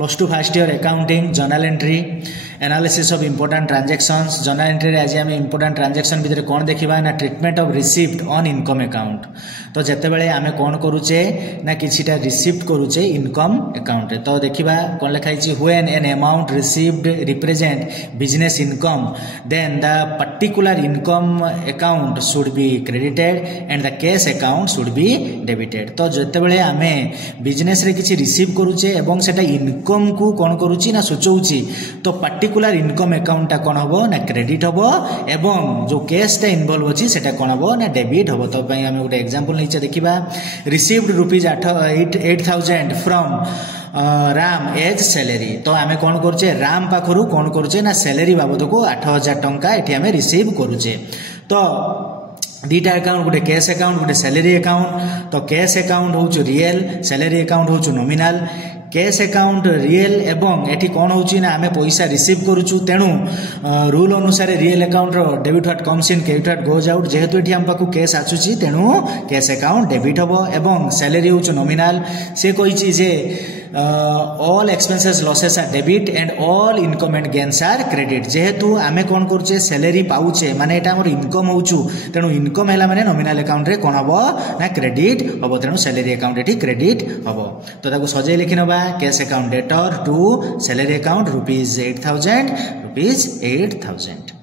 Plus two first year accounting journal entry analysis of important transactions journal entry रे आज आम important transaction भितर कौन देखा ना treatment of received on income account. तो जिते बड़े आम कौन करुचे ना किछिटा रिसीव्ड करुचे इनकम अकाउंट रे। तो देखा कौन लिखाई when an amount received represent business income then the particular income account should be credited and the cash account should be debited. तो जिते बड़े आम बिजनेस रे किछि रिसीव करुचे एवं सेटा इनकम को कौन करुची ना सूचौची तो पर्टिकुलर इनकम अकाउंट टा कौन हबो ना क्रेडिट हबो एवं जो कैश टा इन्वॉल्व अछि सेटा कौन हबो ना डेबिट हबो। तो पई हम गोटे एग्जांपल नैचे देखिबा received rupees 8000 from Ram as salary. तो आम कौन करुचे राम पाखरु कौन करुचे ना सैलरी बाबद को 8000 टंका एठी आम रिसीव करुचे। तो दीटा अकाउंट गोटे कैश अकाउंट गोटे सैलरी अकाउंट। तो कैश अकाउंट हूँ रियल सैलरी अकाउंट हूँ नॉमिनल। कैश अकाउंट रियल एवं एठी कौन होची ना आमे पैसा रिसीव करूछु तेणु रूल अनुसार रियल अकाउंट रो debit what comes in credit what goes out. जेहेतु एठी हम पाकु कैश आछुची तेणु कैश अकाउंट डेबिट हबो एवं सैलरी होछु नॉमिनल। से कहिची जे all expenses losses are debit and all income and gains are credit. जेहेतु आमे कौन करूचे सैलरी पाउचे माने एटा हमर इनकम होछु तेणु इनकम हैला माने नॉमिनल अकाउंट रे कोन हबो ना क्रेडिट हबो तेणु सैलरी अकाउंट एठी क्रेडिट हबो। तो ताको सजै लिखि नबा cash account debtor to salary account ₹8000 ₹8000।